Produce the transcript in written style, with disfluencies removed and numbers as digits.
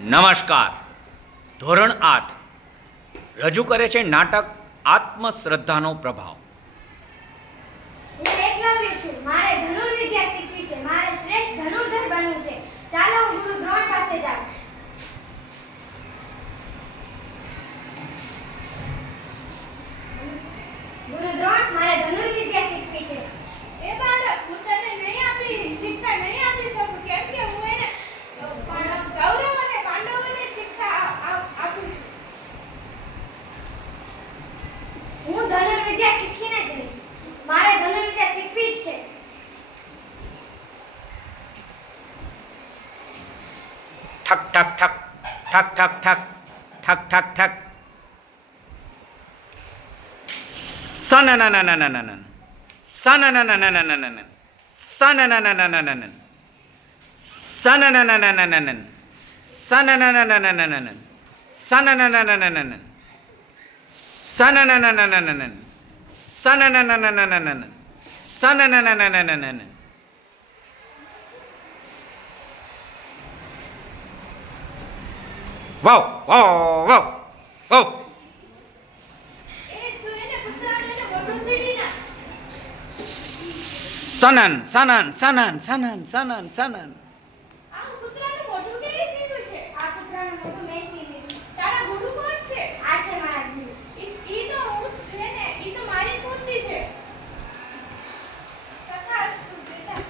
નમસ્કાર. ધોરણ 8 રજૂ કરે છે નાટક આત્મશ્રદ્ધાનો પ્રભાવ. હું એકલવ્ય છું. મારે ધનુર્વિદ્યા શીખવી છે. મારે શ્રેષ્ઠ ધનુર્ધર બનવું છે. ચાલો હું ગુરુ દ્રોણ પાસે જાઉં. ગુરુ દ્રોણ, મારે ધનુર્વિદ્યા શીખવી છે. એ બાળક, હું તને નહીં આપી શિક્ષા નહીં આપી શકું, કેમ કે હું એને કૌરવ અને પાંડવોને શિક્ષા આપું છું. હું ધનુર્વિદ્યા શીખીને જ રહીશ. મારે ધનુર્વિદ્યા શીખવી જ છે. ઠક ઠક ઠક ઠક ઠક ઠક ઠક ઠક ઠક. સનનનનનનનન સનનનનનનનન સનનનનનનનન સનનનનનનનન સનનનનનનનન સનનનનનનનન સનનનનનનનન સનનનનનનનન સનનનનનનનન. વાવ વાવ વાવ વાવ. એ તું એને કૂતરાને મોઢું સીડી નાખ. સનન સનન સનન સનન સનન સનન. આ કૂતરાનું મોઢું કેવી સીધું છે? આ કૂતરાનું મોઢું મેં સીવ્યું છે. તારા ગુરુ કોણ છે? આ છે મારા ગુરુ. ઈ તો હું છે ને, ઈ તો મારી મૂર્તિ છે. તથાસ્તુ બેટા.